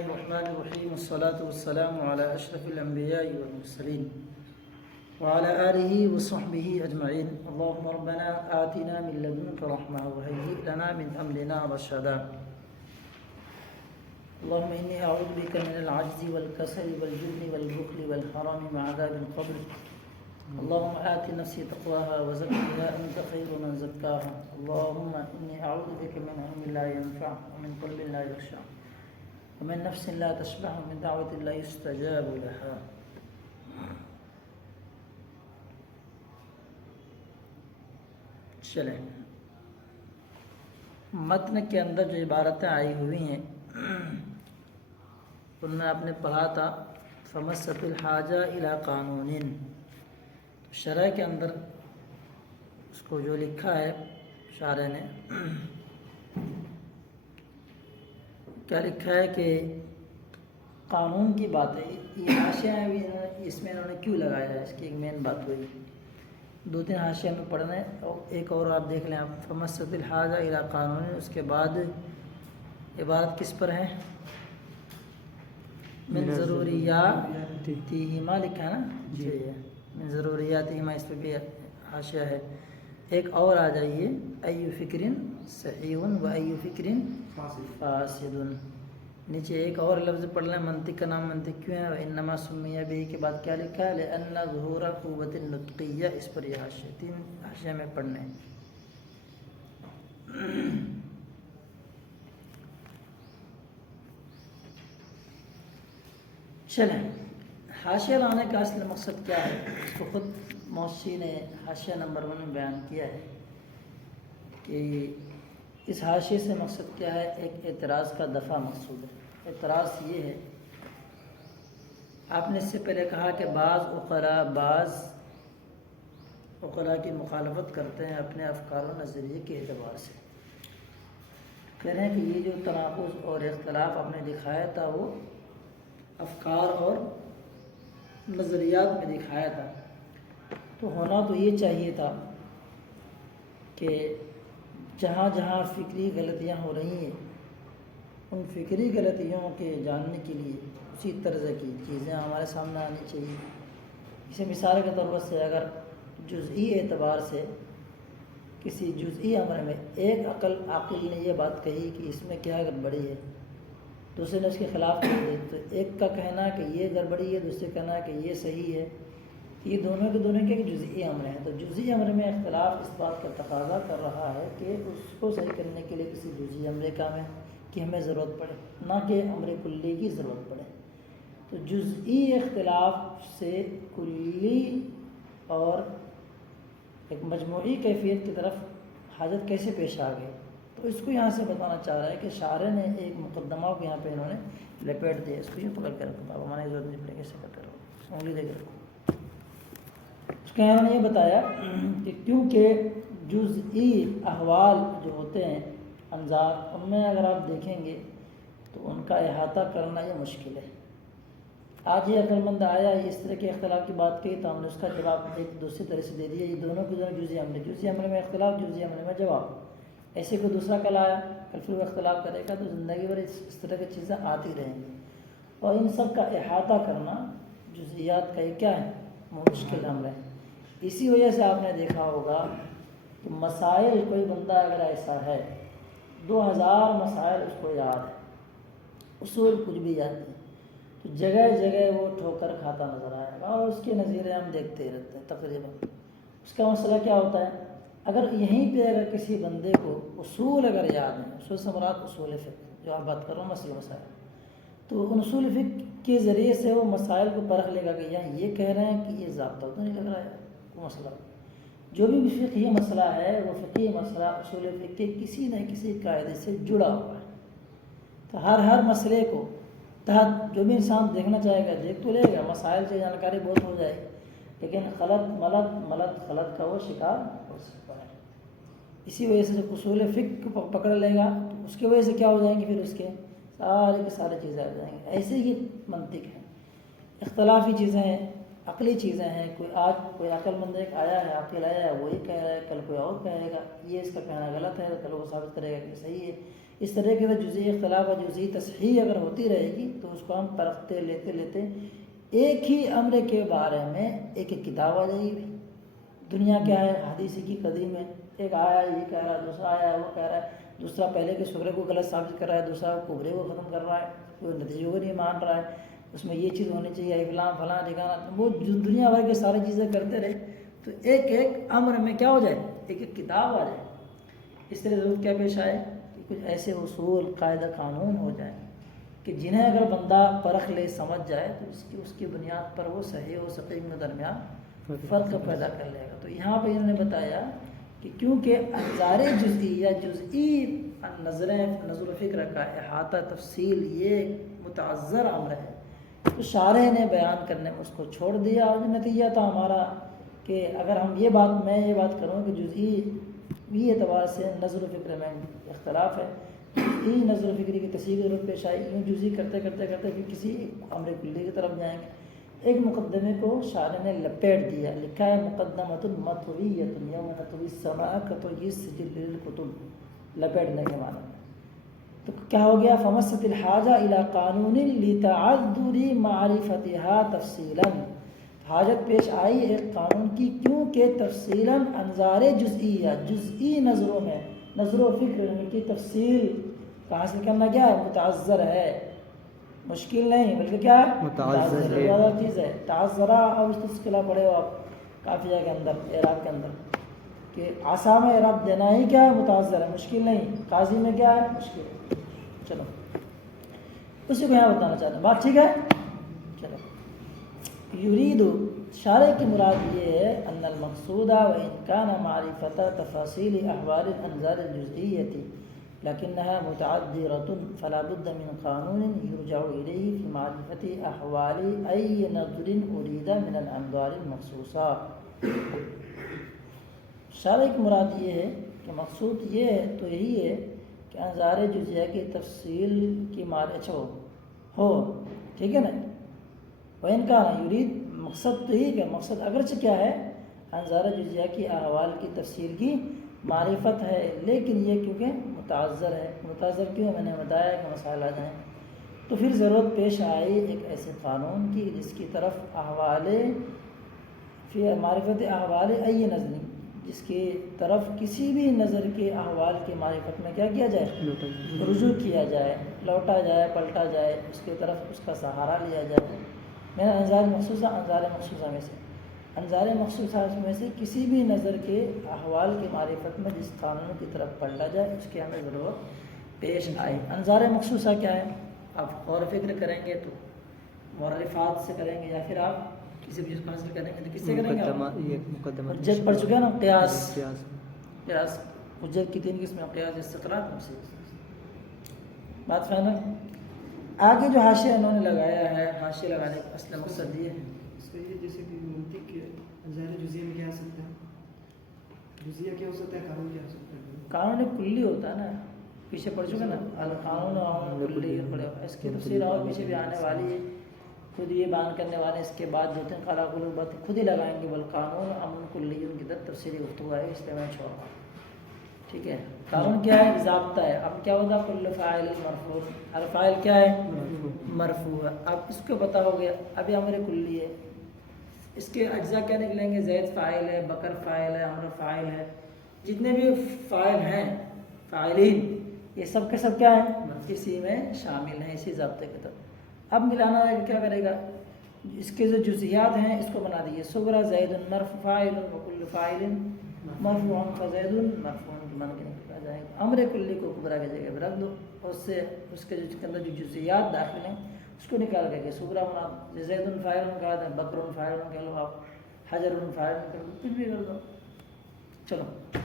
الرحمن الرحيم والصلاة والسلام على أشرف الأنبياء والمرسلين وعلى آله وصحبه أجمعين. اللهم ربنا آتنا من لدنك رحمة وهيئ لنا من أمرنا رشدا. اللهم إني أعوذ بك من العجز والكسل والجبن والبخل والحرام مع عذاب القبر. اللهم آت نفسي تقواها وزكها أنت خير من زكاها. اللهم إني أعوذ بك من علم لا ينفع ومن قلب لا يخشع ومن نفس لا تشبع ومن دعوة لا يستجاب لها. چلیں، متن کے اندر جو عبارتیں آئی ہوئی ہیں ان میں آپ نے پڑھا تھا فمست الحاجہ الی قانون. شرح کے اندر اس کو جو لکھا ہے شارح نے کیا لکھا ہے کہ قانون کی بات ہے. یہ حاشیہ بھی اس میں انہوں نے کیوں لگایا ہے، اس کی ایک مین بات ہوئی. دو تین حاشیہ میں پڑھنا ہے، ایک اور آپ دیکھ لیں آپ فمست الحاجہ الی قانون. اس کے بعد عبارت کس پر ہے؟ من ضروریاتہما لکھا ہے نا جی، من ضروریاتہما اس پہ بھی حاشیہ ہے. ایک اور آ جائیے ایو فکر صحیح و ایو فکر فاسد. نیچے ایک اور لفظ پڑھ لیں، منطق کا نام منطق کیوں ہے؟ انما سمی به کے بعد کیا لکھا ہے؟ لأن ظہور قوت النطقیہ. اس پر یہ حاشیہ، تین حاشیہ میں پڑھنے ہیں. چلیں، حاشیہ لانے کا اصل مقصد کیا ہے اس کو خود موسی نے حاشیہ نمبر 1 میں بیان کیا ہے کہ اس حاشیے سے مقصد کیا ہے. ایک اعتراض کا دفع مقصود ہے. اعتراض یہ ہے، آپ نے اس سے پہلے کہا کہ بعض عقلاء کی مخالفت کرتے ہیں اپنے افکار و نظریے کے اعتبار سے. کہہ رہے ہیں کہ یہ جو تناقض اور اختلاف آپ نے دکھایا تھا وہ افکار اور نظریات میں دکھایا تھا، تو ہونا تو یہ چاہیے تھا کہ جہاں جہاں فکری غلطیاں ہو رہی ہیں ان فکری غلطیوں کے جاننے کے لیے اسی طرز کی چیزیں ہمارے سامنے آنی چاہیے. اسے مثال کے طور پر سے اگر جزئی اعتبار سے کسی جزئی امر میں ایک عاقل نے یہ بات کہی کہ اس میں کیا گڑبڑی ہے، دوسرے نے اس کے خلاف کہہ دی، تو ایک کا کہنا کہ یہ گڑبڑی ہے، دوسرے کا کہنا کہ یہ صحیح ہے. یہ دونوں کے کے جزئی امر ہیں. تو جزئی امر میں اختلاف اس بات کا تقاضا کر رہا ہے کہ اس کو صحیح کرنے کے لیے کسی جزئی امر کا میں کہ ہمیں ضرورت پڑے، نہ کہ امر کلی کی ضرورت پڑے. تو جزئی اختلاف سے کلی اور ایک مجموعی کیفیت کی طرف حاجت کیسے پیش آ گئی، تو اس کو یہاں سے بتانا چاہ رہا ہے کہ شارح نے ایک مقدمہ کو یہاں پہ انہوں نے لپیٹ دیا. اس کو یہ پکڑ کر رکھو، ہماری ضرورت نہیں پڑے گی، ایسے کرتے رہو، انگلی دے کے رکھو. اس کے یہاں نے یہ بتایا کہ کیونکہ جزئی احوال جو ہوتے ہیں انظار، ان میں اگر آپ دیکھیں گے تو ان کا احاطہ کرنا یہ مشکل ہے. آج یہ عقل مند آیا اس طرح کے اختلاف کی بات کی تو ہم نے اس کا جواب ایک دوسری طرح سے دے دیا. یہ دونوں کے دونوں جزئی امر میں اختلاف، جزئی امر میں جواب. ایسے کوئی دوسرا کل آیا کل پھر وہ اختلاف کرے گا تو زندگی بھر اس طرح کی چیزیں آتی رہیں گی. اور ان سب کا احاطہ کرنا جزئیات کا یہ کیا ہے؟ مشکل امر ہے. اسی وجہ سے آپ نے دیکھا ہوگا کہ مسائل کوئی بندہ اگر ایسا ہے 2000 مسائل اس کو یاد ہے، اصول کچھ بھی یاد نہیں، تو جگہ جگہ وہ ٹھوکر کھاتا نظر آئے گا اور اس کے نظیرے ہم دیکھتے ہی رہتے ہیں. تقریباً اس کا مسئلہ کیا ہوتا ہے؟ اگر یہیں پہ اگر کسی بندے کو اصول اگر یاد ہیں، اصول سے مراد اصول فقہ جو آپ بات کر رہا ہوں مسائل، تو ان اصول فقہ کے ذریعے سے وہ مسائل کو پرکھ لے گا کہ یہاں یہ کہہ رہے ہیں کہ یہ ضابطہ تو نہیں لگ رہا ہے وہ مسئلہ. جو بھی فقہی مسئلہ ہے وہ فقہی مسئلہ اصول فقہ کے کسی نہ کسی قاعدے سے جڑا ہوا ہے. تو ہر مسئلے کو تحت جو بھی انسان دیکھنا چاہے گا دیکھ تو لے گا، مسائل سے جانکاری بہت ہو جائے گی، لیکن غلط کا وہ شکار ہو سکتا ہے. اسی وجہ سے جب اصول فقہ کو پکڑ لے گا تو اس کی وجہ سے کیا ہو جائیں گے، پھر اس کے سارے چیزیں آ جائیں گے. ایسے ہی منطق ہے، اختلافی چیزیں ہیں، عقلی چیزیں ہیں. کوئی عقل مند ایک آیا ہے، عاقل آیا ہے، وہی کہہ رہا ہے، کل کوئی اور کہے گا یہ اس کا کہنا غلط ہے، کل وہ ثابت کرے گا کہ صحیح ہے. اس طرح کے جزئی اختلاف اور جزئی تصحیح اگر ہوتی رہے گی تو اس کو ہم پرکھتے لیتے ایک ہی امر کے بارے میں ایک کتاب آ جائے گی. دنیا کیا ہے؟ حدیث کی قدیم ہے. ایک آیا یہ کہہ رہا ہے، دوسرا آیا وہ کہہ رہا ہے، دوسرا پہلے کے شعرے کو غلط ثابت کر رہا ہے، دوسرا کبرے کو ختم کر رہا ہے، کوئی نتیجے کو نہیں مان رہا ہے، اس میں یہ چیز ہونی چاہیے، فلاں ٹھکانا. وہ دنیا بھر کے ساری چیزیں کرتے رہے تو ایک ایک امر میں کیا ہو جائے؟ ایک ایک کتاب آ جائے. اس طرح ضرورت کیا پیش آئے کہ کچھ ایسے اصول قاعدہ قانون ہو جائیں کہ جنہیں اگر بندہ پرکھ لے سمجھ جائے تو اس کی بنیاد پر وہ صحیح و سقیم کے درمیان فرق پیدا کر لے گا. تو یہاں پہ انہوں نے بتایا کہ کیونکہ انظار جزئی یا جزئی نظر و فکر کا احاطہ تفصیل یہ متعذر امر ہے تو شارح نے بیان کرنے میں اس کو چھوڑ دیا. اور نتیجہ تھا ہمارا کہ اگر میں یہ بات کروں کہ جزئی اعتبار سے نظر و فکر میں اختلاف ہے، جزئی نظر و فکر کی تصحیح کی ضرورت پیش آئی، یوں جزئی کرتے پھر کسی امر کلی کی طرف جائیں گے. ایک مقدمے کو شاعر نے لپیٹ دیا، لکھا ہے مقدمۃ مطویۃ یوم نطوی السماء کطی السجل للکتب، لپیٹنے کے معنی. تو کیا ہو گیا؟ فمست الحاجہ الی قانون لتعذر معرفتها تفصیلا، حاجت پیش آئی ایک قانون کی کیونکہ تفصیلاً انظار جزئیہ جزئی نظروں میں نظر و فکر کی تفصیل کا حاصل کرنا کیا ہے؟ متعذر ہے، مشکل نہیں بلکہ کیا ہے؟ متعذر ہے. زیادہ چیز ہے. تعذرہ اور استثقلہ پڑھے ہو آپ قافیہ کے اندر، اعراب کے اندر، کہ عصا میں اعراب دینا ہی کیا ہے؟ متعذر ہے، مشکل نہیں. قاضی میں کیا ہے؟ مشکل ہے. چلو اسی کو یہاں بتانا چاہتے ہیں. بات ٹھیک ہے؟ چلو یرید شارح کی مراد یہ ہے ان المقصود وان کان معرفت تفاصیل احوال الانظار الجزئیۃ لکنها متعذرۃ فلا بد من قانون یرجع الیہ فی معرفت احوال ای نظر ارید من الانظار المخصوصہ. شارح کی مراد یہ ہے کہ مقصود یہ ہے تو یہی ہے کہ انظار جزئیہ کی تفصیل کی ہو، ٹھیک ہے نا. وَإِنْ كَانَ یرید مقصد تو ہی کہ مقصد اگرچہ کیا ہے؟ انظار جزئیہ کی احوال کی تفصیل کی معرفت ہے، لیکن یہ کیونکہ متعذر ہے. متعذر کیوں ہے؟ میں نے بتایا کہ مسائل آ جائیں. تو پھر ضرورت پیش آئی ایک ایسے قانون کی جس کی طرف فی معرفت احوال ای نظر، جس کی طرف کسی بھی نظر کے احوال کی معرفت میں کیا کیا جائے؟ رجوع کیا جائے، لوٹا جائے، پلٹا جائے، اس کی طرف اس کا سہارا لیا جائے. میرا انظار مخصوصہ میں سے انظار مخصوصہ میں سے کسی بھی نظر کے احوال کی معرفت میں جس قانون کی طرف پلٹا جائے اس کی ہمیں ضرورت پیش آئے. انظار مخصوصہ کیا ہے؟ آپ غور و فکر کریں گے تو مورفات سے کریں گے، یا پھر آپ کسی بھی چیز کو حاصل کریں گے تو کس سے کریں گے؟ حجت پڑھ چکے ہیں نا، قیاس حجت کی 3 قسمیں، قیاس، استقراء، بات فائنل. آگے جو حاشیہ انہوں نے لگایا ہے، حاشیہ لگانے کا اصل مقصد یہ ہے اس پہ یہ جیسے کہ منطق کے انظار جزئیہ میں کیا ہو سکتا ہے؟ جزئیہ کیا ہو سکتا ہے؟ قانون کیا ہو سکتا ہے؟ قانون کلی ہوتا ہے نا، پیچھے پڑھ چکے نا، القانون کلی پڑے. اس کی تفصیل اور پیچھے بھی آنے والی ہے، خود یہ بیان کرنے والے اس کے بعد جو تھے خلا قلوب بات خود ہی لگائیں گے. بالقانون امر کلی ان کی طرف تفصیلی گفتگو ہے، اس لیے میں چھوڑ رہا ہوں. ٹھیک ہے. قانون کیا ہے؟ ضابطہ ہے. اب کیا ہوتا ہے؟ کل فاعل مرفوع، ہر فاعل کیا ہے؟ مرفوع ہے. اب اس کو پتہ ہو گیا. ابھی امر کلی ہے، اس کے اجزاء کیا نکلیں گے؟ زید فاعل ہے، بکر فاعل ہے، امر فاعل ہے. جتنے بھی فاعل ہیں، فاعلین، یہ سب کے سب کیا ہیں؟ اسی میں شامل ہیں، اسی ضابطے کے تحت. اب ملانا ہے، کیا کرے گا؟ اس کے جو جزئیات ہیں اس کو بنا دیے. صغرا زید مرفوع فاعل وکل فاعل مرفوع فزید مرفوع بن کے آ جائے گا. امر کلی کو کبرا کی جگہ پہ رکھ دو، اس سے اس کے اندر جو جزئیات داخل ہیں اس کو نکال کے صغرا مراد زید فاعل کہا تھا، بکر فاعل کہہ لو، آپ حجر فاعل کہہ لو، کچھ بھی کر دو. چلو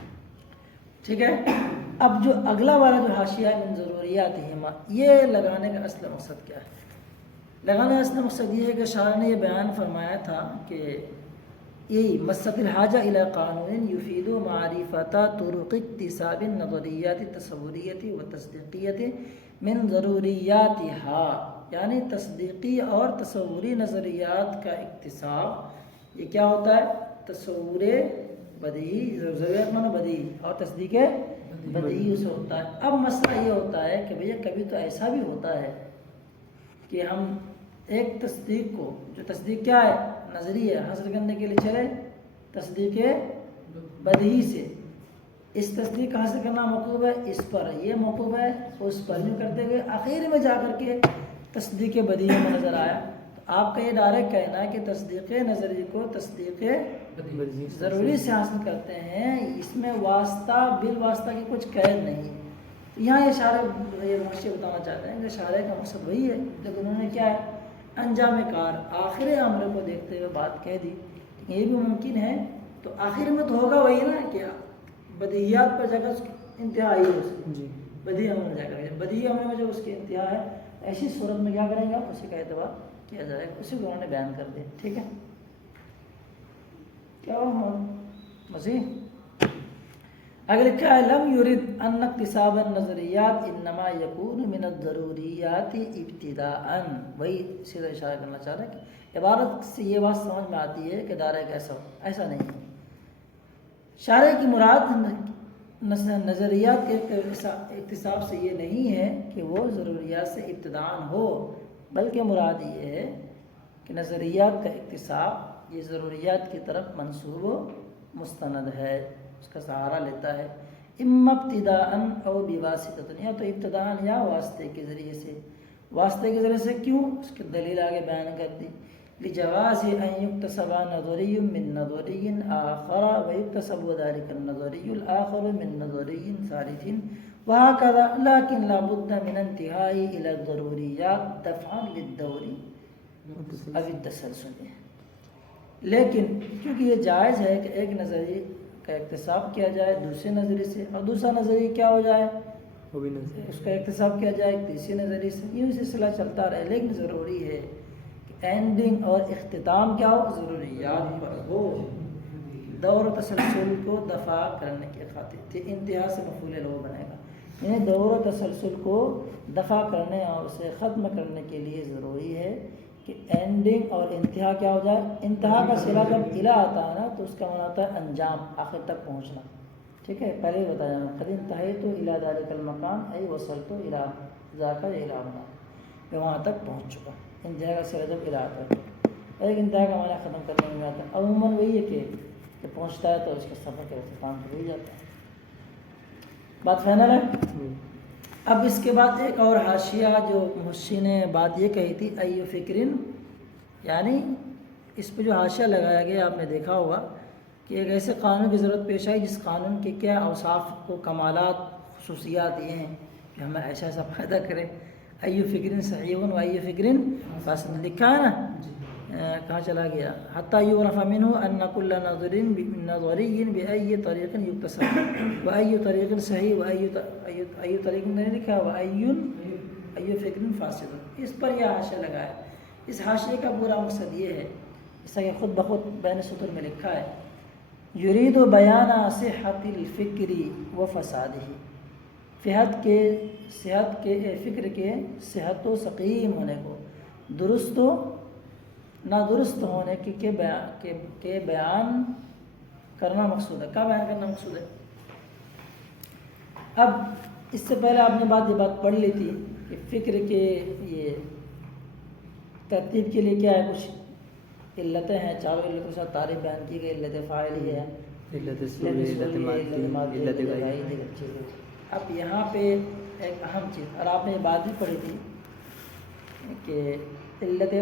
ٹھیک ہے. اب جو اگلا والا جو حاشیہ من ضروریات ہما، یہ لگانے کا اصل مقصد کیا ہے؟ لگانے کا اصل مقصد یہ ہے کہ شاعر نے یہ بیان فرمایا تھا کہ یہی مست الحاجہ الی قانون یفید معرفت طرق اکتساب النظریات التصوریت و تصدیقیت من ضروریاتها، یعنی تصدیقی اور تصوری نظریات کا اکتساب. یہ کیا ہوتا ہے؟ تصور بدیہی، ضروریات معنی بدیہی، اور تصدیق بدیہی سے ہوتا ہے۔ اب مسئلہ یہ ہوتا ہے کہ بھیا کبھی تو ایسا بھی ہوتا ہے کہ ہم ایک تصدیق کو، جو تصدیق کیا ہے، نظری ہے، حاصل کرنے کے لیے چلے تصدیق بدیہی سے، اس تصدیق کا حاصل کرنا موقوف ہے اس پر، یہ موقوف ہے اس پر، یوں کرتے ہوئے آخر میں جا کر کے تصدیق بدیہی میں نظر آیا۔ تو آپ کا یہ ڈائریکٹ کہنا ہے کہ تصدیق نظری کو تصدیق ضروری سے حاصل کرتے ہیں، اس میں واسطہ بالواسطہ کی کچھ قید نہیں۔ یہاں یہ اشارے، یہ محشی بتانا چاہتے ہیں کہ اشارے کا مقصد وہی ہے جب انہوں نے کیا ہے، انجام کار آخر امر کو دیکھتے ہوئے بات کہہ دی۔ یہ بھی ممکن ہے تو آخر میں تو ہوگا وہی نا کہ بدیہیات پر جگہ اس کی انتہا ہی ہے، جی بدیہی امر میں جا کر بدیہی امر میں جو اس کی انتہا ہے، ایسی صورت میں کیا کریں گا، اسی کا اعتبار کیا جائے گا، اسی کو انہوں نے بیان کر دیا۔ ٹھیک ہے، کیا مزید اگر کیا ہے، لم یرد ان اکتساب النظریات انما یکون من الضروریات ابتداء، وہی سیدھا اشارہ کرنا چاہ رہا ہے کہ عبارت سے یہ بات سمجھ میں آتی ہے کہ دائرہ کیسا ہو، ایسا نہیں ہے۔ شارح کی مراد نظریات کے اکتساب سے یہ نہیں ہے کہ وہ ضروریات سے ابتداء ہو، بلکہ مراد یہ ہے کہ نظریات کا اکتساب یہ ضروریات کی طرف منسوب و مستند ہے، اس کا سہارا لیتا ہے۔ اما ابتداء او بواسطۃ، یا تو ابتداء یا واسطے کے ذریعے سے۔ واسطے کے ذریعے سے کیوں، اس کی دلیل آگے بیان کر دی۔ لجواز ان یکتسب نظری من نظری آخر ویکتسب ذلك النظری الآخر من نظری ثالث وهكذا، لكن لا بد من انتهاء الى الضروریات دفعا للدور او التسلسل۔ لیکن کیونکہ یہ جائز ہے کہ ایک نظریے کا اکتساب کیا جائے دوسرے نظریے سے، اور دوسرا نظریہ کیا ہو جائے، اس کا اکتساب کیا جائے تیسرے نظریے سے، یہ سلسلہ چلتا رہے۔ لیکن ضروری ہے کہ اینڈنگ اور اختتام کیا ہو، ضروریات پر ہو، دور و تسلسل کو دفع کرنے کی خاطر، انتہا سے مفعول لو بنے گا، یعنی دور و تسلسل کو دفع کرنے اور اسے ختم کرنے کے لیے ضروری ہے کہ اینڈنگ اور انتہا کیا ہو جائے۔ انتہا کا صلہ جب الہ آتا ہے نا تو اس کا معنی ہوتا ہے انجام، آخر تک پہنچنا۔ ٹھیک ہے، پہلے ہی بتایا قد انتہیت الی ذلک المقام ای وصلت الی ذاک الہ، میں وہاں تک پہنچ چکا۔ انتہا کا صلہ جب الہ آتا ہے، ایک انتہا کا معنی ختم کرنے میں آتا ہے، عموماً وہی ہے کہ پہنچتا ہے تو اس کے سفر کے اختتام پہ ہو جاتا ہے۔ بات فائنل ہے۔ اب اس کے بعد ایک اور حاشیہ جو محشی نے بات یہ کہی تھی، ایو فکرن، یعنی اس پہ جو حاشیہ لگایا گیا آپ نے دیکھا ہوگا کہ ایک ایسے قانون کی ضرورت پیش آئی جس قانون کے کیا اوصاف کو کمالات خصوصیات یہ ہیں کہ ہمیں ایسا ایسا فائدہ کرے۔ ایو فکرن صحیح و ایو فکرن فاسد، لکھا ہے نا، کہاں چلا گیا، حتی یعرف منہ ان کل نظری بأی طریق یکتسب و ای طریق صحیح و ای طریق نہیں لکھا و ای فکر فاسد۔ اس پر یہ حاشیہ لگا ہے۔ اس حاشیے کا پورا مقصد یہ ہے، اس کہ خود بخود بین سطور میں لکھا ہے، یرید بیان صحت الفکر و فسادہ، صحت کے فکر کے صحت و سقیم ہونے کو، درست و نادرست ہونے کے بیان کرنا مقصود ہے۔ کیا بیان کرنا مقصود ہے؟ اب اس سے پہلے آپ نے یہ بات پڑھ لی تھی کہ فکر کے یہ ترتیب کے لیے کیا ہے، کچھ علتیں ہیں، چاروں علتوں کے ساتھ تعریف بیان کی گئی، علت فاعلی ہے، علت مادی، علت غائب۔ اب یہاں پہ ایک اہم چیز، اور آپ نے یہ بات بھی پڑھی تھی کہ علت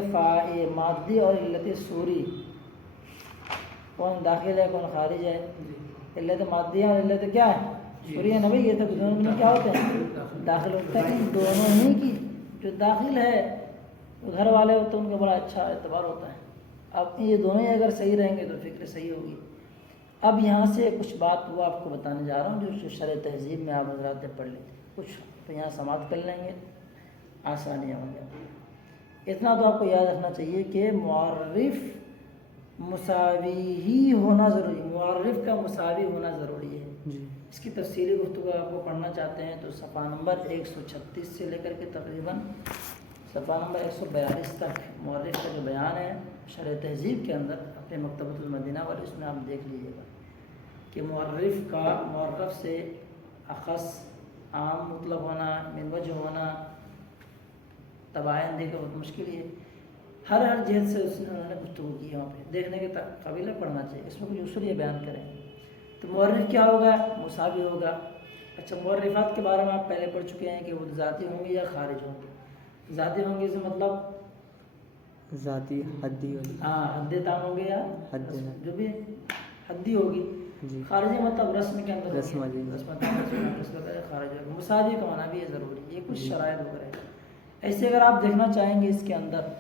مادی اور علت صوری کون داخل ہے کون خارج ہے، علت مادی اور علت کیا ہے، صوری ہے نا بھائی، یہ تو دونوں میں کیا ہوتے ہیں، داخل ہوتا ہے۔ ان دونوں ہی کی جو داخل ہے گھر والے ہوتے ہیں ان کا بڑا اچھا اعتبار ہوتا ہے۔ اب یہ دونوں ہی اگر صحیح رہیں گے تو فکر صحیح ہوگی۔ اب یہاں سے کچھ بات وہ آپ کو بتانے جا رہا ہوں جو شرح تہذیب میں آپ حضرات نے پڑھ لی تھی، کچھ تو یہاں سماعت کر لیں گے، آسانیاں ہوں گی۔ اتنا تو آپ کو یاد رکھنا چاہیے کہ معرف مساوی ہی ہونا ضروری، معرف کا مساوی ہونا ضروری ہے جی۔ اس کی تفصیلی گفتگو آپ کو پڑھنا چاہتے ہیں تو صفحہ نمبر 136 سے لے کر کے تقریباً صفحہ نمبر 142 تک معرف کا جو بیان ہے شرح تہذیب کے اندر اپنے مکتبۃ المدینہ اور اس میں آپ دیکھ لیجیے گا کہ معرف سے اخص، عام مطلق ہونا، من وجہ ہونا، تباین دیکھنا بہت مشکل ہے. ہر جہت سے اس نے انہوں نے گفتگو کی وہاں پہ دیکھنے کے قابل پڑھنا چاہیے. اس میں کچھ اصول یہ بیان کریں. تو مورخ کیا ہوگا؟ مساوی ہوگا. اچھا مورخات کے بارے میں آپ پہلے پڑھ چکے ہیں کہ وہ ذاتی ہوں گے یا خارج ہوں گے. ذاتی ہوں گے اس مطلب ذاتی حدی والی. ہاں حد تام ہوں گے یا حد جو بھی حدی ہوگی. جی. خارجی مطلب رسم کے اندر رسم والی. خارج ہوگا. مساوی کا ہونا بھی ہے ضروری. یہ کچھ جی. شرائط وغیرہ. ایسے اگر آپ دیکھنا چاہیں گے اس کے اندر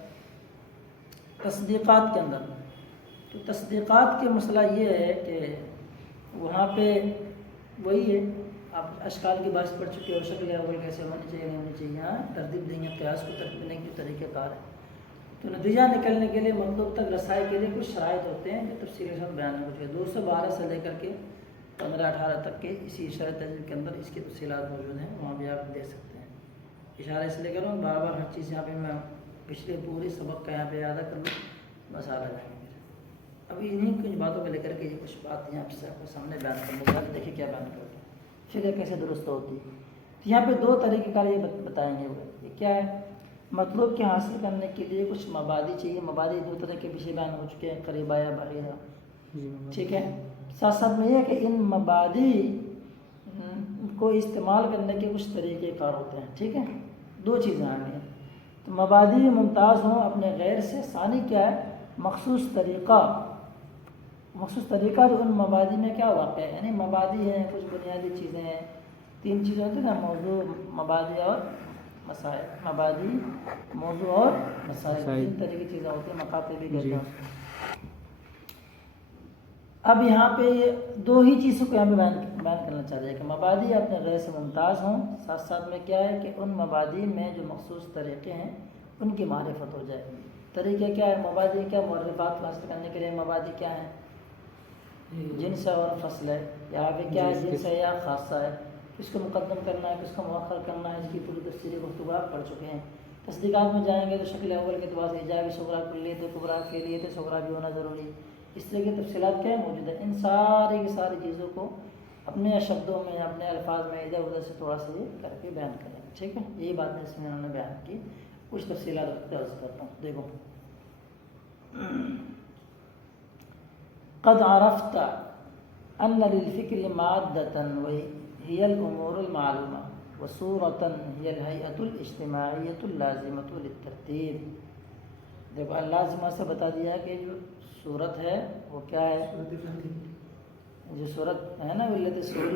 تصدیقات کے اندر، تو تصدیقات کے مسئلہ یہ ہے کہ وہاں پہ وہی ہے. آپ اشکال کی بات پڑھ چکے ہو. شکل اول کیسے ہونی چاہیے نہیں ہونی چاہیے. ہاں ترتیب دیں گے، قیاس کو ترتیب دینے کے طریقہ کار ہے. تو نتیجہ نکلنے کے لیے مطلوب تک رسائی کے لیے کچھ شرائط ہوتے ہیں جو تفصیل کے ساتھ بیان ہو چکے. 212 سے لے کر کے 15-18 تک کے اسی اشارہ تہذیب کے اندر اس کی تفصیلات موجود ہیں. وہاں بھی آپ دیکھ سکتے ہیں. اشارہ اس لیے کر رہا ہوں بار بار ہر چیز یہاں پہ میں پچھلے پوری سبق کا یہاں پہ یاد کر لوں بس آ جائیں گے. ابھی انہیں کچھ باتوں کو لے کر کے یہ کچھ بات یہاں پہ آپ کو سامنے بیان کرنے کے دیکھیے کیا بیان کرتے ہیں پھر یہ کیسے درست ہوتی ہے. تو یہاں پہ 2 طریقے کار یہ بتائیں گے. یہ کیا ہے؟ مطلوب کے حاصل کرنے کے لیے کچھ مبادی چاہیے. مبادی 2 طرح کے پیچھے بیان ہو چکے ہیں، قریبہ یا بعیدہ. ٹھیک ہے. ساتھ ساتھ میں یہ کہ ان مبادی کو استعمال کرنے کے کچھ طریقے کار ہوتے ہیں. ٹھیک ہے. 2 چیزیں آ گئی ہیں. تو مبادی ممتاز ہوں اپنے غیر سے. ثانی کیا ہے؟ مخصوص طریقہ. مخصوص طریقہ جو ان مبادی میں کیا واقع ہے، یعنی مبادی ہیں کچھ بنیادی چیزیں ہیں. 3 چیزیں ہوتی ہیں نا، موضوع، مبادی اور مسائل. مبادی، موضوع اور مسائل. 3 طرح کی چیزیں ہوتی ہیں. مقاطع بھی کہتے ہیں. اب یہاں پہ یہ 2 ہی چیزوں کو یہاں پہ بیان کرنا چاہ رہے ہیں کہ مبادی اپنے غیر سے ممتاز ہوں. ساتھ ساتھ میں کیا ہے کہ ان مبادی میں جو مخصوص طریقے ہیں ان کی معرفت ہو جائے. طریقے کیا ہے؟ مبادی کیا؟ معرفات حاصل کرنے کے لیے مبادی کیا ہے؟ جنس اور فصل ہے. یہاں پہ کیا ہے؟ جنس ہے یا خاصہ ہے. کس کو مقدم کرنا ہے، کس کو مؤخر کرنا ہے، اس کی پوری تفصیلی گفتگو آپ پڑھ چکے ہیں. تصدیقات میں جائیں گے تو شکل اول کے اعتبار سے ایجاب صغریٰ کلیت کبریٰ فعلیت صغریٰ بھی ہونا ضروری. اس طرح کی تفصیلات کیا موجود ہے. ان ساری کی ساری چیزوں کو اپنے شبدوں میں، اپنے الفاظ میں ادھر ادھر سے تھوڑا سا یہ کر کے بیان کریں. ٹھیک ہے. یہی بات اس میں انہوں نے بیان کی. کچھ تفصیلات درج کرتا ہوں. دیکھو، قد عرفت ان للفکر مادة وهي الامور المعلومة وصورة هي الهيئة الاجتماعية اللازمة للترتیب. دیکھو اللازمہ سے بتا دیا کہ جو صورت ہے وہ کیا ہے؟ جو صورت ہے نا ولت صورت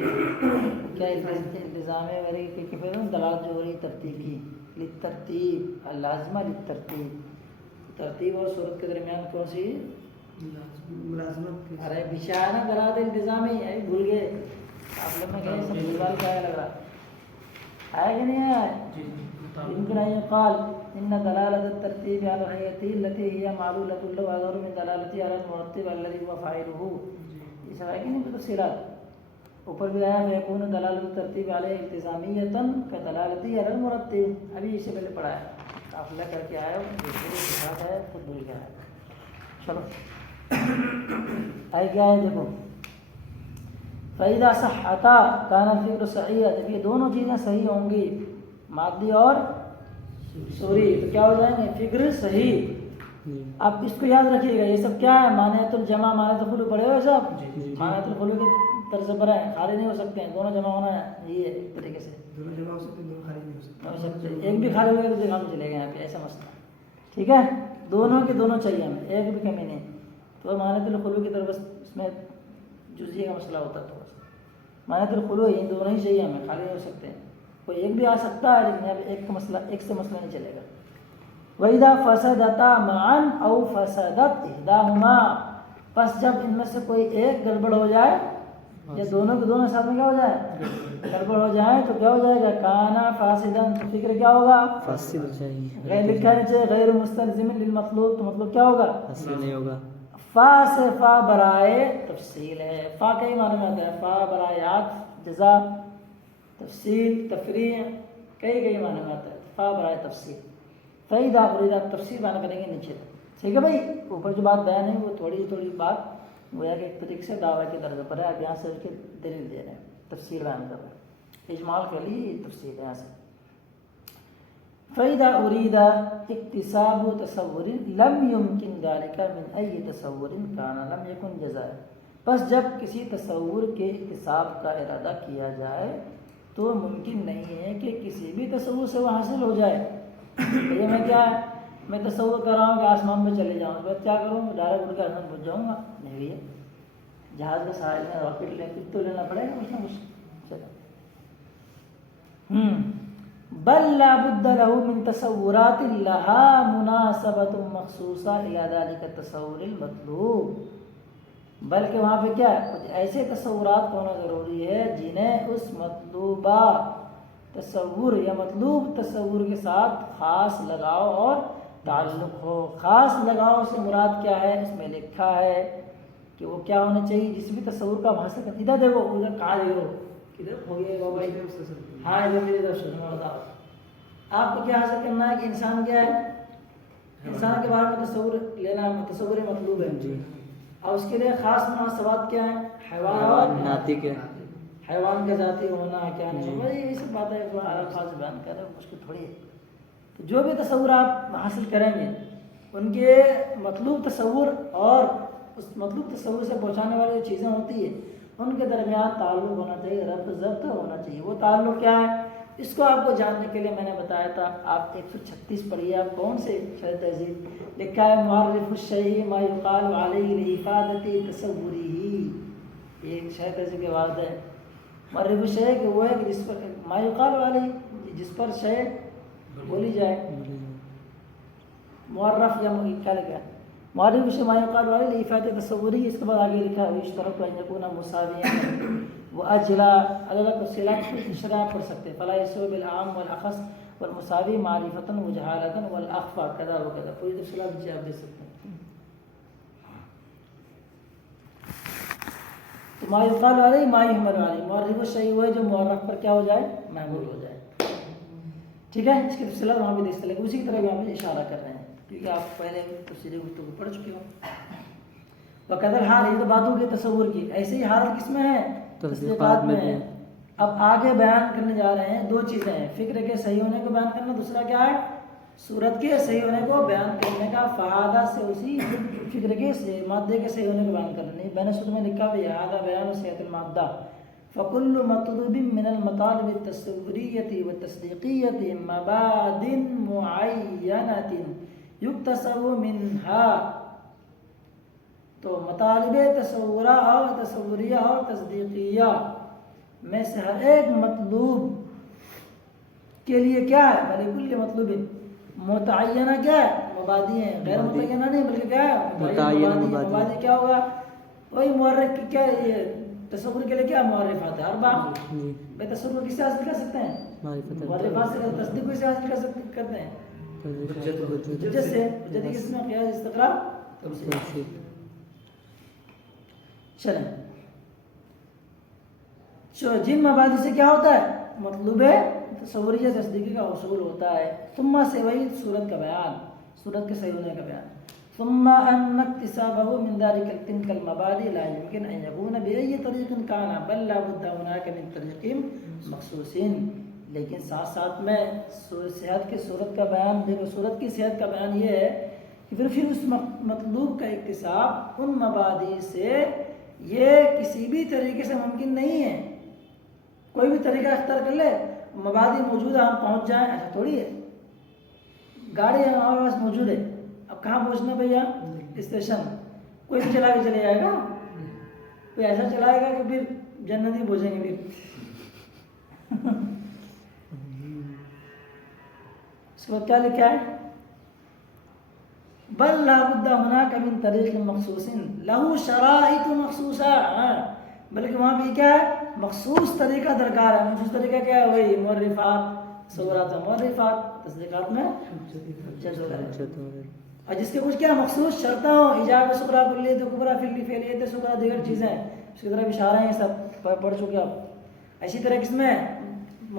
کیا التزام ہے کہ دلالت جو ہو رہی ترتیب کی. للترتیب، اللازمہ للترتیب. ترتیب اور صورت کے درمیان کون سی؟ ملازمت. ارے بچا نا دلالت التزامی ہے. بھول گئے آپ لوگ میں کہیں سب دیوال کا ہے لگ رہا ہے کہ نہیں ہے؟ يمكن أن يقال إن دلالة الترتيب على الهيئة التي هي معلولة له أظهر من دلالته على المرتب الذي هو فاعله. یہ سب ہے کہ نہیں تفصیلات اوپر بھی آیا فیکون دلالة الترتیب علیہ التزامیۃ كدلالته على المرتب. ابھی اس سے پہلے پڑھا ہے، قافلہ کر کے آیا ہے، خود بھول گیا ہے. چلو آئے کیا ہے؟ دیکھو، فَإِذَا صَحَّتَا كَانَ الْفِكْرُ صَحِيحًا. جب یہ دونوں چیزیں صحیح ہوں گی، مادی اور سوری، تو کیا ہو جائیں گے؟ فکر صحیح. اب اس کو یاد رکھیے گا. یہ سب کیا ہے؟ مانعۃ الجمع، مانعۃ الخلو پڑھے ہوئے سب. مانعۃ الخلو کے طرز پر ہے، خالی نہیں ہو سکتے ہیں، دونوں جمع ہونا ہے. یہ ایک طریقے سے دونوں جمع ہو سکتے ہیں، دونوں خالی نہیں ہو سکتے. ایک بھی خالی ہوگا تو جگہ میں چلے گا. یہاں پہ ایسا مسئلہ. ٹھیک ہے. دونوں کے دونوں چاہیے ہمیں، ایک بھی کمی نہیں. تو مانعۃ الخلو کی طرف اس میں جزئیے کا مسئلہ ہوتا ہے تھوڑا سا. مانعۃ الخلو ہی دونوں ہی چاہیے ہمیں، خالی نہیں ہو سکتے ہیں. کوئی ایک بھی آ سکتا ہے لیکن اب ایک کا مسئلہ، ایک سے مسئلہ نہیں چلے گا. وَإِذَا فَسَدَتَا مَعًا أَوْ فَسَدَتْ إِحْدَاهُمَا. پس جب ان میں سے کوئی ایک گڑبڑ ہو جائے یا دونوں کے دونوں ساتھ میں کیا ہو جائے؟ گڑبڑ ہو جائے تو کیا ہو جائے گا؟ کانا فاسدن. تو فکر کیا ہوگا؟ فاسد ہو جائے گی. غیر لکھا نیچے غیر مستلزم للمطلوب، تو مطلب کیا ہوگا؟ حاصل نہیں ہوگا. فا سے فا برائے تفصیل ہے. فا کئی معنی میں آتا ہے. فا برائے عطف، جزا، تفصیل، تفریع، کئی معنی میں آتا ہے. فا برائے تفصیل. فَإِذَا أُرِيدَ تفصیل بیان کریں گے نیچے. ٹھیک ہے بھائی. اوپر جو بات بیان ہے وہ تھوڑی بات گویا کہ ایک طریقے سے دعویٰ کے درجے پر ہے. اب یہاں سے اس کے دلیل دے رہے ہیں، تفصیل بیان کر رہے ہیں. اجمال کے لیے تفصیل ہے یہاں سے فَإِذَا أُرِيدَ اكتساب تصور لم يمكن ذلك من أي تصور كان لم يكن جزاء بس جب کسی تصور کے اکتساب کا ارادہ کیا جائے تو ممکن نہیں ہے کہ کسی بھی تصور سے وہ حاصل ہو جائے. یہ میں کیا ہے میں تصور کر رہا ہوں کہ آسمان میں چلے جاؤں بس کیا کروں ڈائریکٹ اڑ کے آسمان پہنچ جاؤں گا نہیں. ہے جہاز کا سہارے میں راکٹ لے کچھ تو لینا پڑے گا کچھ نہ کچھ. چلو بل لا بد له من تصورات لها مناسبة مخصوصة إلى ذلك التصور المطلوب بلکہ وہاں پہ کیا ہے کچھ ایسے تصورات ہونا ضروری ہے جنہیں اس مطلوبہ تصور یا مطلوب تصور کے ساتھ خاص لگاؤ اور تعلق ہو. خاص لگاؤ سے مراد کیا ہے اس میں لکھا ہے کہ وہ کیا ہونا چاہیے جس بھی تصور کا حاصل کرنا. ادھر دیکھو ادھر کہاں دیکھو کدھر ہو گیا بھائی ہاں ادھر میری طرف سے بتاؤ آپ کو کیا حاصل کرنا ہے کہ انسان کیا ہے انسان کے بارے میں تصور لینا تصور مطلوب ہے جی. اور اس کے لیے خاص مناسبات کیا ہیں حیوان اور ناطق ہے حیوان کا ذاتی ہونا کیا نہیں ہونا یہ سب باتیں الفاظ بیان کر رہے ہیں مشکل تھوڑی ہے. تو جو بھی تصور آپ حاصل کریں گے ان کے مطلوب تصور اور اس مطلوب تصور سے پہنچانے والی جو چیزیں ہوتی ہیں ان کے درمیان تعلق ہونا چاہیے ربط ضبط ہونا چاہیے. وہ تعلق کیا ہے اس کو آپ کو جاننے کے لیے میں نے بتایا تھا آپ 136 پڑھیے. آپ کون سے شرح تہذیب لکھا ہے معرف الشیء ما یقال علیہ لافادۃ تصورہ. ایک شرح تہذیب کے بعد ہے معرف الشیء کہ وہ ہے کہ جس پر ما یقال علیہ جس پر شے بولی جائے. معرف یا کیا لکھا ہے معرف الشیء ما یقال علیہ لافادۃ تصورہ. اس کے بعد آگے لکھا ہے اشترط ان یکون مساویا وہ اجلا الگ الگ تفصیلات شرح پڑھ سکتے. فلا یسوء بالعام والاخص والمساوی معرفۃ وجہالۃ والاخفى کذا وکذا پوری تفصیلات جی آپ دیکھ سکتے ہیں. تو ما یقال علیہ ما یحمل علیہ معرف الشیء وہ ہے جو معرف پر کیا ہو جائے محمول ہو جائے. ٹھیک ہے اس کی تفصیلات وہاں بھی دیکھ سکتے ہیں. اسی کی طرح یہاں پہ اشارہ کر رہے ہیں کیونکہ آپ پہلے تفصیلی گفتگو پڑھ چکے ہو. وقدر حال یہ تو بات ہوگی تصور کی. ایسے ہی حالت کس میں ہے تصدیقات میں ہے. اب آگے بیان کرنے جا رہے ہیں دو چیزیں ہیں فکر کے صحیح ہونے کو بیان کرنا دوسرا کیا ہے صورت کے صحیح ہونے کو بیان کرنے کا. فہادہ سے اسی فکر کے مادے کے صحیح ہونے کو بیان کرنا. نہیں میں نے شروع میں لکھا بھی ہذا بیان صحت المادہ فکل مطلوب من المطالب التصوریۃ والتصدیقیۃ مباد معینۃ یکتسب منها. تو مطالب تصورہ اور تصوریہ اور تصدیقیہ میں سے ہر ایک مطلوب کے لیے کیا ہے بلکل مطلوب متعینہ کیا ہے مبادی ہیں غیر متعینہ نہیں بلکہ کیا ہے متعینہ. مبادی کیا ہوگا وہی معرف کی کیا یہ تصور کے لیے کیا معرفات ہے اربع بے تصور کس سے حاصل کر سکتے ہیں معرفات سے. تصدیق سے حاصل کر کرتے ہیں حجت سے. حجت کس میں قیاس استقرار تمثیل. چلیں جن مبادی سے کیا ہوتا ہے مطلوب تصوریہ تصدیقی کا حصول ہوتا ہے. ثم سے وہی صورت کا بیان صورت کے صحیح ہونے کا بیان. ثم ان اكتسابه من ذلك تلك المبادئ لا يمكن ان يكون باي طريق كان بل لا بد هناك من طريق مخصوص. لیکن ساتھ ساتھ میں صحت کی صورت کا بیان دیکھو صورت کی صحت کا بیان یہ ہے کہ پھر اس مطلوب کا اکتساب ان مبادئ سے یہ کسی بھی طریقے سے ممکن نہیں ہے. کوئی بھی طریقہ اختیار کر لے مبادئ موجود ہے ہم پہنچ جائیں ایسا تھوڑی ہے. گاڑی ہمارے پاس موجود ہے اب کہاں پہنچنا بھیا اسٹیشن کوئی بھی چلا کے چلے جائے گا کوئی ایسا چلائے گا کہ پھر جنت ہی پہنچیں گے. پھر اس کے بعد کیا لکھا ہے بل لا بد هناك من طریق مخصوص له شرائط مخصوصہ. بلکہ وہاں بھی کیا ہے مخصوص طریقہ درکار ہے. مخصوص طریقہ کیا ہے وہی معرفات تصورات معرفات تصدیقات میں اور جس کے کچھ کیا مخصوص شرطیں ہوں ایجاب سکرا کلیت کبرا فعلی فعلیت سکرا دیگر چیزیں اس کی طرف اشارہ ہیں سب پڑھ چکے آپ. اسی طرح کس میں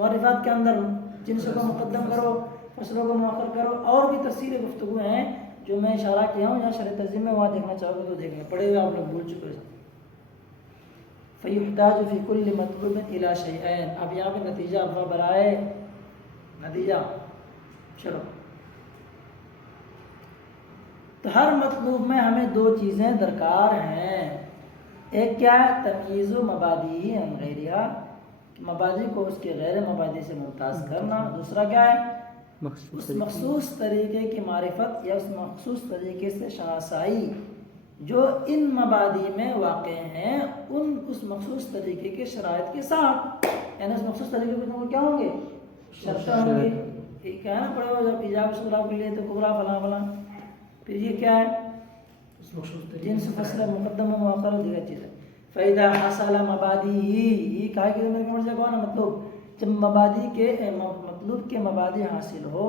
معرفات کے اندر جنسوں کو مقدم کرو فصلوں کو مؤخر کرو اور بھی تفصیل گفتگو ہیں جو میں اشارہ کیا ہوں یا شرح تہذیب میں وہاں دیکھنا چاہو گے تو دیکھیں پڑھے ہوئے آپ لوگ بھول چکے ہیں. فیحتاج فی کل مطلوب الی شیئین. اب یہاں پہ نتیجہ ابا برائے نتیجہ چلو. تو ہر مطلوب میں ہمیں دو چیزیں درکار ہیں. ایک کیا ہے؟ تمییز و مبادی عن غیرہا، مبادی کو اس کے غیر مبادی سے ممتاز کرنا. دوسرا کیا ہے؟ اس مخصوص طریقے کی معرفت یا اس مخصوص طریقے سے شناسائی جو ان مبادی میں واقع ہیں اس مخصوص طریقے کے شرائط کے ساتھ. یعنی اس مخصوص طریقے کے کیا ہوں گے؟ شرطیں ہوں گی. یہ کیا ہے نا پڑھے ہو جب ایجاب صغریٰ کے لیے تو کبریٰ فلاں فلاں. پھر یہ کیا ہے؟ جنس فصل مقدم و مؤخر و دیگر چیزیں. فَإِذَا حَصَلَ مَبَادِئِهِ، یہ کہا کہ میرے کو مرجع کون ہے؟ مطلب جب مبادی کے مطلوب کے مبادی حاصل ہو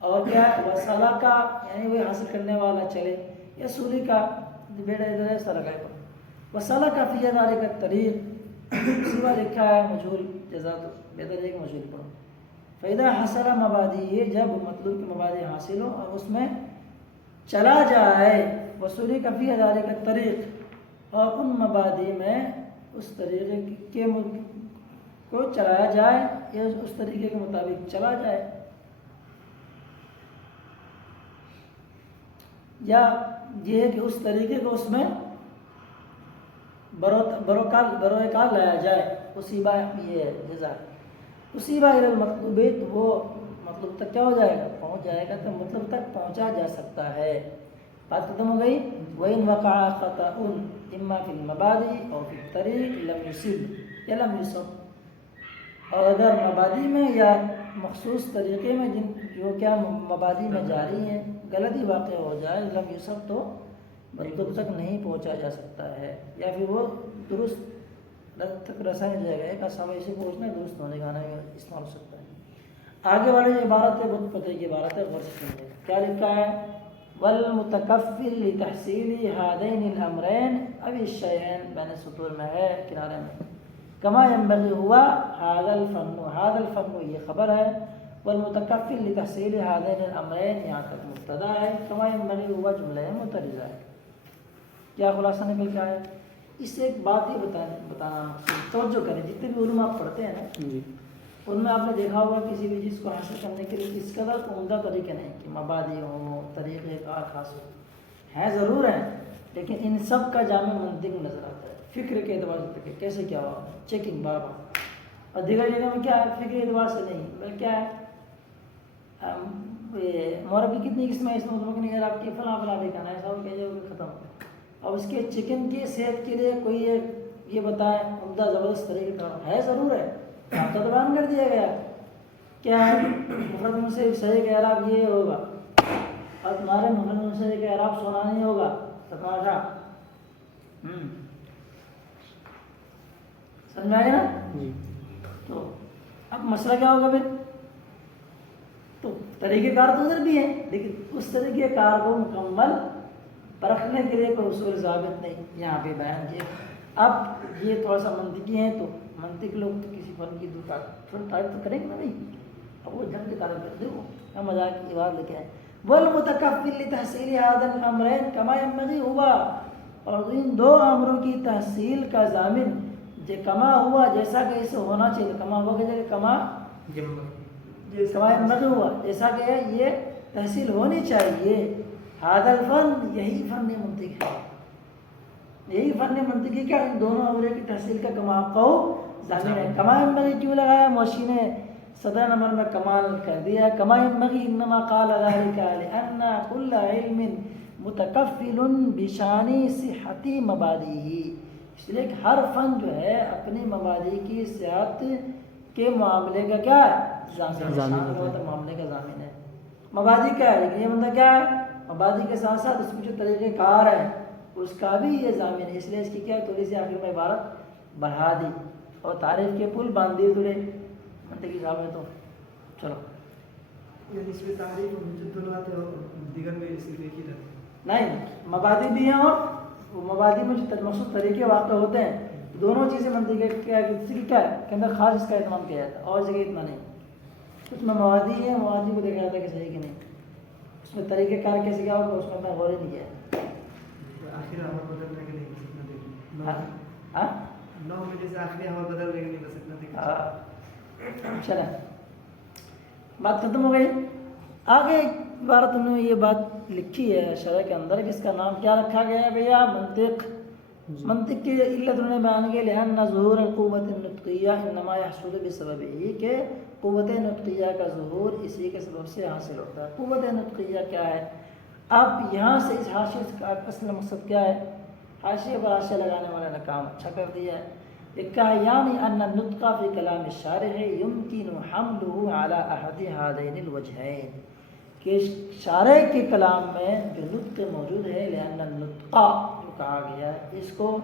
اور کیا وصلہ کا یعنی وہ حاصل کرنے والا چلے، یا سولی کا بیٹا ادھر ہے سارا گائے پر وصلہ کا فی ذالک الطریق سوا لکھا ہے مجھول جزا تو بہتر ایک مجھول پڑھو. فَإِذَا حَصَلَ مَبَادِئِهِ، جب مطلوب کے مبادی حاصل ہو اور اس میں چلا جائے، وصولی کا فی ذالک الطریق، اور ان مبادی میں اس طریقے کے کو چلایا جائے یا اس طریقے کے مطابق چلا جائے، یا یہ ہے کہ اس طریقے کو اس میں بروئے کار لایا جائے. اصیبہ یہ ہے جزا. اصیبہ الی المطلوب، تو وہ مطلب تک کیا ہو جائے گا؟ پہنچ جائے گا. تو مطلب تک پہنچا جا سکتا ہے. بات ختم ہو گئی. وَإِنْ وَقَعَ خَطَأٌ إِمَّا فِي الْمَبَادِئِ أَوْ فِي الطَّرِيقِ لَمْ يُصِبْ یا لَمْ يُصَبْ. اور اگر مبادی میں یا مخصوص طریقے میں جو کیا مبادی میں جاری ہیں غلطی واقع ہو جائے، لم یوسف تو مطلوب تک نہیں پہنچا جا سکتا ہے، یا پھر وہ درست تک رسا نہیں جائے گا. ایک سمجھ سے پہنچنا درست ہونے کا نہیں استعمال ہو سکتا ہے. آگے والی عبارت ہے بہت پتہ کی عبارت ہے، غور سے سنیے. کیا لکھا ہے؟ والمتکفل لتحصیل هذین الامرین اب الشیئین، بین سطور میں ہے کنارے میں. کما ينبغي ہوا هذا الفن، هذا الفن یہ خبر ہے. والمتکفل لتحصیل هذین الامرین یہاں تک مبتدا ہے. کما ينبغي ہوا جملہ مترجمہ ہے. کیا خلاصہ نکل کے آیا؟ اس سے ایک بات یہ بتانا مقصود، توجہ کریں. جتنے بھی علوم آپ پڑھتے ہیں نا ان میں آپ نے دیکھا ہوگا کسی بھی چیز کو حاصل کرنے کے لیے اس قدر عمدہ طریقے نہیں کہ مبادی ہوں، طریقے کار خاص ہو، ہیں ضرور ہیں، لیکن ان سب کا جامع منطق نظر آتا ہے. فکر کے اعتبار سے کیسے کیا ہوا، چیکنگ بار بار. اور دیگر جگہ میں کیا ہے؟ فکر اعتبار سے نہیں، بلکہ کیا ہے مورب کی کتنی قسمیں اس میں نہیں آپ کی فلاں فلاں بھی کہنا ہے سب کہہ جاؤ ختم ہو گیا. اب اس کے چکن کی صحت کے لیے کوئی یہ بتائے عمدہ زبردست طریقے کا ہے ضرور ہے. آپ کا تو بیان کر دیا گیا کیا ہے مفرد منصرف صحیح کا اعراب یہ ہوگا، اور تمہارے مفرد منصرف کا اعراب سونا نہیں ہوگا. تماشا سمجھ میں آئے نا؟ تو اب مسئلہ کیا ہوگا پھر؟ تو طریقہ کار تو ادھر بھی ہے، لیکن اس طریقہ کار کو مکمل پرکھنے کے لیے کوئی اصول ضابط نہیں یہاں پہ بیان کیا. اب یہ تھوڑا سا منطقی ہیں تو منطق لوگ تو کسی فن کی تھوڑا تعریف تو کریں گے نا بھائی. اب وہ جنگ کی تعریف کرتے ہو ہم مذاق کی بات لے کے آئے. والمتکفل لتحصیل هذا الامرین کما ينبغي ہوا، اور ان دو امروں کی تحصیل کا ضامن جو کما ہوا جیسا کہ اسے ہونا چاہیے. کما ہوا کہ جگہ کما ينبغي ہوا جیسا کہ یہ تحصیل ہونی چاہیے. هذا الفن یہی فن منطق ہے، یہی فن منطقی کیا ان دونوں امروں کی تحصیل کا کما کو ضامن ہے. کما ينبغي کیوں لگایا؟ موشی نے 17 نمبر میں کمال کر دیا. کما ينبغي انما قال ذلك لان كل علم متکفل بشان صحت مبادئه، اس لیے کہ ہر فن جو ہے اپنے مبادی کی صحت کے معاملے کا کیا ہے؟ ضامن. معاملے کا ضامن ہے. مبادی کیا ہے؟ لیکن یہ بندہ کیا ہے؟ مبادی کے ساتھ ساتھ اس میں جو طریقہ کار ہے اس کا بھی یہ ضامن ہے. اس لیے اس کی کیا تھوڑی سی آخر میں عبارت بڑھا دی اور تعریف کے پل باندھ دیے تھوڑے منطقی صاحب ہے. تو چلو یعنی اس میں تعریف اور مجدلات اور دیگر میں صرف ایک ہی رہتا نہیں، مبادی بھی ہیں اور مبادی میں جو مخصوص طریقے واقع ہوتے ہیں دونوں چیزیں منطقی کیا ہے کہ اندر خاص اس کا اہتمام کیا جاتا ہے اور جگہ اتنا نہیں. کچھ میں موادی ہیں، موادی کو دیکھا جاتا ہے کہ صحیح کہ نہیں، اس میں طریقہ کار کیسے کیا ہوگا اس میں غور ہی نہیں کیا ہے. آخر عمل بدلنے کے لیے ہاں 9 میں جیسے آخری ہوا بدل رہی نہیں بس اتنا دیکھا. چلیں بات ختم ہو گئی. آگے عبارت انہوں نے یہ بات لکھی ہے شرح کے اندر کہ اس کا نام کیا رکھا گیا ہے بھیا؟ منطق. منطق کی علت انہوں نے بیان کی لأن ظہور القوت النطقیہ انما یحصل بسبب ہی کہ قوت نطقیہ کا ظہور اسی کے سبب سے حاصل ہوتا ہے. قوت نطقیہ کیا ہے؟ اب یہاں سے اس حاشیے کا اصل مقصد کیا ہے؟ حاشیے پر حاشیہ لگانے والے نے کام اچھا کر دیا ہے. لکھا ہے یعنی ان النطق فی کلام الشارح یمکن حملہ علی احد ہذین الوجہین کہ شارح کے کلام میں جو نطق موجود ہے لأن النطق جو کہا گیا ہے اس کو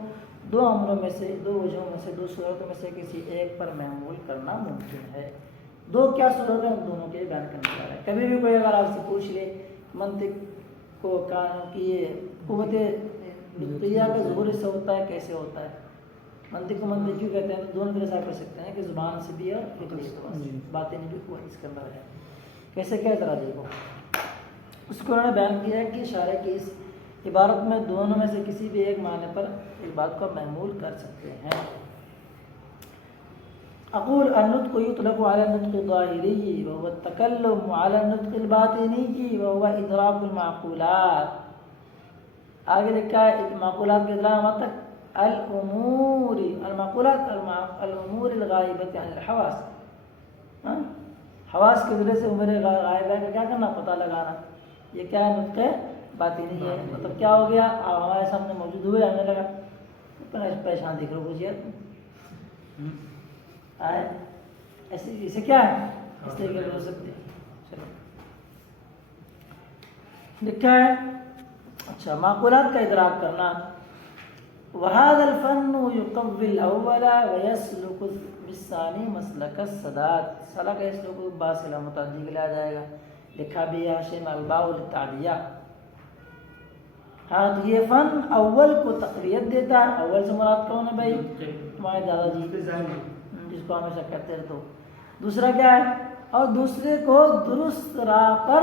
دو امروں میں سے دو وجہوں میں سے دو صورتوں میں سے کسی ایک پر محمول کرنا ممکن ہے. دو کیا صورت ہیں؟ دونوں کے بیان کرنا چاہ رہے ہیں. کبھی بھی کوئی اگر آپ سے پوچھ لے منطق کو کہ یہ قوت نطقیہ کا ظہور اس سے ہوتا ہے کیسے ہوتا ہے؟ منطق کو منطق کیوں کہتے ہیں؟ دونوں طرح سے کر سکتے ہیں کہ زبان سے بھی اور فکری اعتبار سے باطنی بھی قوت اس کے اندر ہے. کیسے کیا طرح دیکھو اس کو انہوں نے بیان کیا ہے کہ شارح کی اس عبارت میں دونوں میں سے کسی بھی ایک معنی پر اس بات کو محمول کر سکتے ہیں. اقول النطق يطلق على النطق الظاهري وهو التكلم على النطق الباطني وهو ادراك المعقولات. آگے لکھا ہے معقولات کے ادراک مطلب الامور المعقولات الامور الغائبۃ عن الحواس. حواس کے ذریعے سے امور غائبہ کا کیا کرنا؟ پتہ لگانا. یہ کیا ہے؟ نطق باطنی ہے. مطلب کیا ہو گیا؟ آپ ہمارے سامنے موجود ہوئے ہمیں لگا پریشان دیکھ رہے پوچھیے ایسے اسے کیا ہے؟ اس طریقے سے ہو سکتے ہیں. چلو لکھا ہے اچھا معقولات کا ادراک کرنا. وهذا الفن يقوي الاول ويسلك بالثاني مسلك السداد. سلک يسلك باصلہ متعدی کے لیا جائے گا. لکھا بھی ہے حاشیے میں الباء للتعدیہ. ہاں تو یہ فن اول کو تقویت دیتا ہے. اول سے مراد کون ہے بھائی؟ تمہارے دادا جی جس کو ہمیشہ کہتے ہیں. تو دوسرا کیا ہے؟ اور دوسرے کو درست راہ پر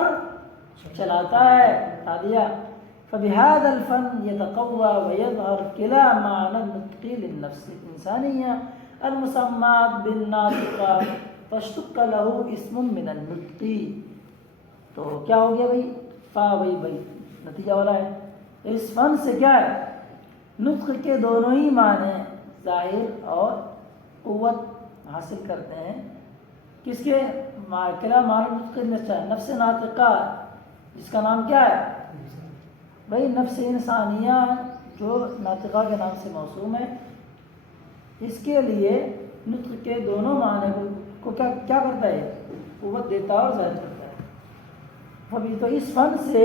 چلاتا ہے. تعدیہ. فبهذا الفن يتقوى ويظهر كلا معنى النطق للنفس الإنسانية المسمات بالناطقة فاشتق له اسم من النطق. تو کیا ہو گیا بھائی؟ فا بھائی نتیجہ والا ہے. اس فن سے کیا ہے؟ نطق کے دونوں ہی معنی ظاہر اور قوت حاصل کرتے ہیں. کس کے؟ کلا معنی نطق نفس ناطقہ جس کا نام کیا ہے بھائی؟ نفس انسانیہ جو ناطقہ کے نام سے موسوم ہے. اس کے لیے نطق کے دونوں معنی کو کیا کرتا ہے؟ قوت دیتا ہے اور ظاہر کرتا ہے. ابھی تو اس فن سے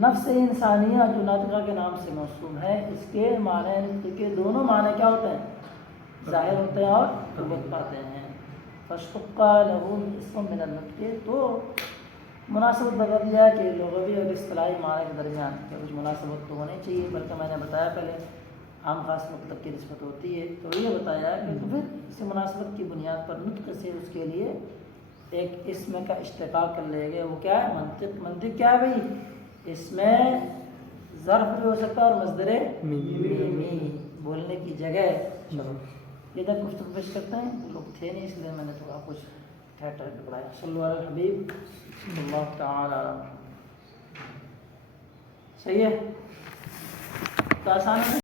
نفس انسانیہ جو ناطقہ کے نام سے موسوم ہے اس کے معنی نطق کے دونوں معنی کیا ہوتے ہیں؟ ظاہر ہوتے ہیں اور قوت پاتے ہیں. فاشتق له اسم من النطق. تو مناسبت بتا دیا کہ لغوی اور اصطلاحی معنی کے درمیان کچھ مناسبت تو ہونی چاہیے. بلکہ میں نے بتایا پہلے عام خاص مطلب کی نسبت ہوتی ہے. تو یہ بتایا کہ پھر اس مناسبت کی بنیاد پر نطق سے اس کے لیے ایک اسم کا اشتقاق کر لے گئے. وہ کیا ہے؟ منطق. منطق کیا ہے بھائی؟ اس میں ظرف بھی ہو سکتا ہے اور مصدر میمی بولنے کی جگہ. یہ تک گفتگو پیش کرتے ہیں. لوگ تھے نہیں اس لیے میں نے تھوڑا کچھ ٹھہر کے پڑھایا. صلی اللہ علیہ الحبیب اللہ تعالی. صحیح ہے تو آسان ہے.